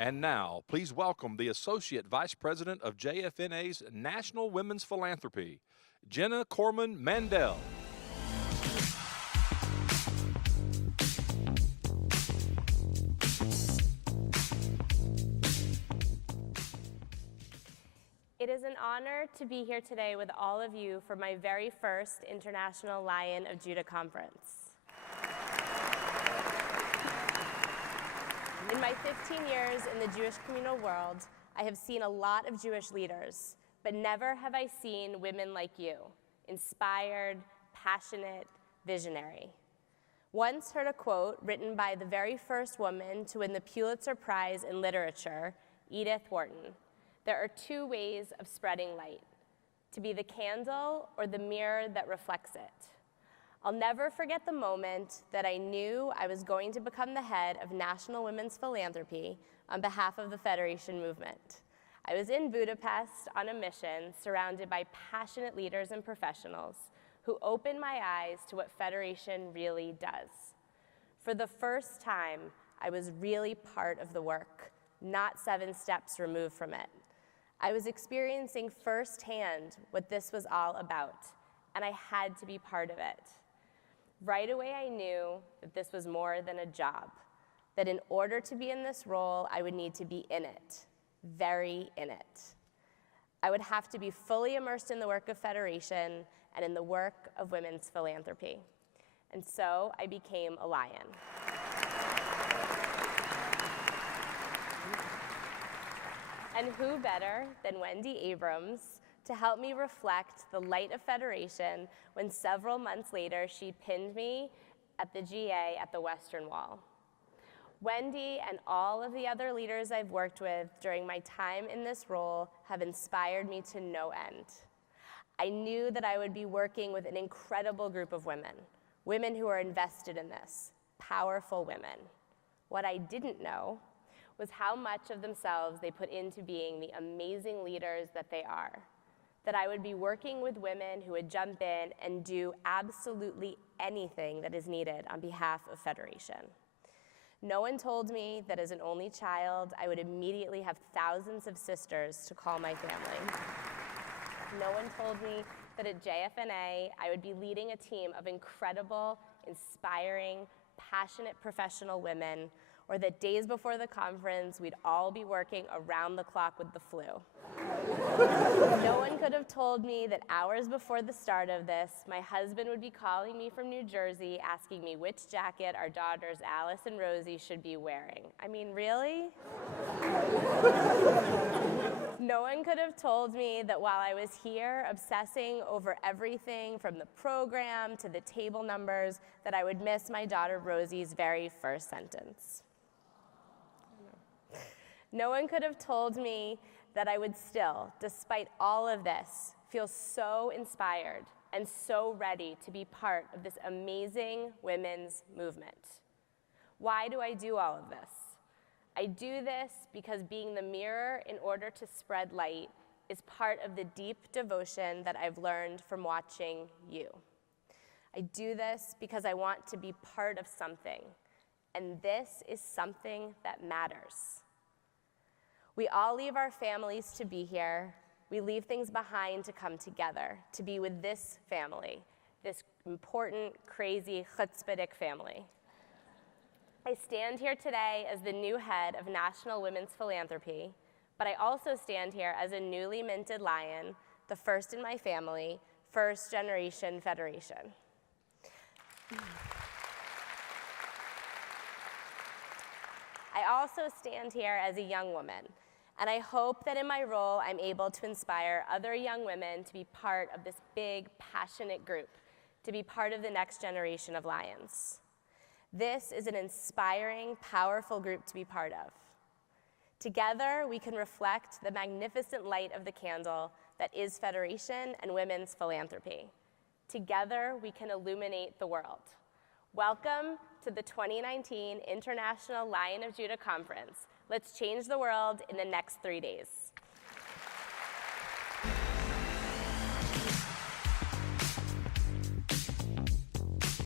And now, please welcome the Associate Vice President of JFNA's National Women's Philanthropy, Jenna Corman Mandel. It is an honor to be here today with all of you for my very first International Lion of Judah Conference. In my 15 years in the Jewish communal world, I have seen a lot of Jewish leaders, but never have I seen women like you, inspired, passionate, visionary. Once heard a quote written by the very first woman to win the Pulitzer Prize in Literature, Edith Wharton. There are two ways of spreading light, to be the candle or the mirror that reflects it. I'll never forget the moment that I knew I was going to become the head of National Women's Philanthropy on behalf of the Federation movement. I was in Budapest on a mission surrounded by passionate leaders and professionals who opened my eyes to what Federation really does. For the first time, I was really part of the work, not 7 steps removed from it. I was experiencing firsthand what this was all about, and I had to be part of it. Right away, I knew that this was more than a job, that in order to be in this role, I would need to be in it, very in it. I would have to be fully immersed in the work of Federation and in the work of women's philanthropy. And so I became a lion. And who better than Wendy Abrams to help me reflect the light of Federation when several months later she pinned me at the GA at the Western Wall. Wendy and all of the other leaders I've worked with during my time in this role have inspired me to no end. I knew that I would be working with an incredible group of women, women who are invested in this, powerful women. What I didn't know was how much of themselves they put into being the amazing leaders that they are. That I would be working with women who would jump in and do absolutely anything that is needed on behalf of Federation. No one told me that as an only child, I would immediately have thousands of sisters to call my family. No one told me that at JFNA, I would be leading a team of incredible, inspiring, passionate professional women, or that days before the conference, we'd all be working around the clock with the flu. No one could have told me that hours before the start of this, my husband would be calling me from New Jersey, asking me which jacket our daughters Alice and Rosie should be wearing. I mean, really? No one could have told me that while I was here obsessing over everything from the program to the table numbers, that I would miss my daughter Rosie's very first sentence. No one could have told me that I would still, despite all of this, feel so inspired and so ready to be part of this amazing women's movement. Why do I do all of this? I do this because being the mirror in order to spread light is part of the deep devotion that I've learned from watching you. I do this because I want to be part of something, and this is something that matters. We all leave our families to be here. We leave things behind to come together, to be with this family, this important, crazy, chutzpahdik family. I stand here today as the new head of National Women's Philanthropy, but I also stand here as a newly minted lion, the first in my family, first generation Federation. I also stand here as a young woman, and I hope that in my role I'm able to inspire other young women to be part of this big, passionate group, to be part of the next generation of lions. This is an inspiring, powerful group to be part of. Together, we can reflect the magnificent light of the candle that is Federation and women's philanthropy. Together, we can illuminate the world. Welcome to the 2019 International Lion of Judah Conference. Let's change the world in the next 3 days.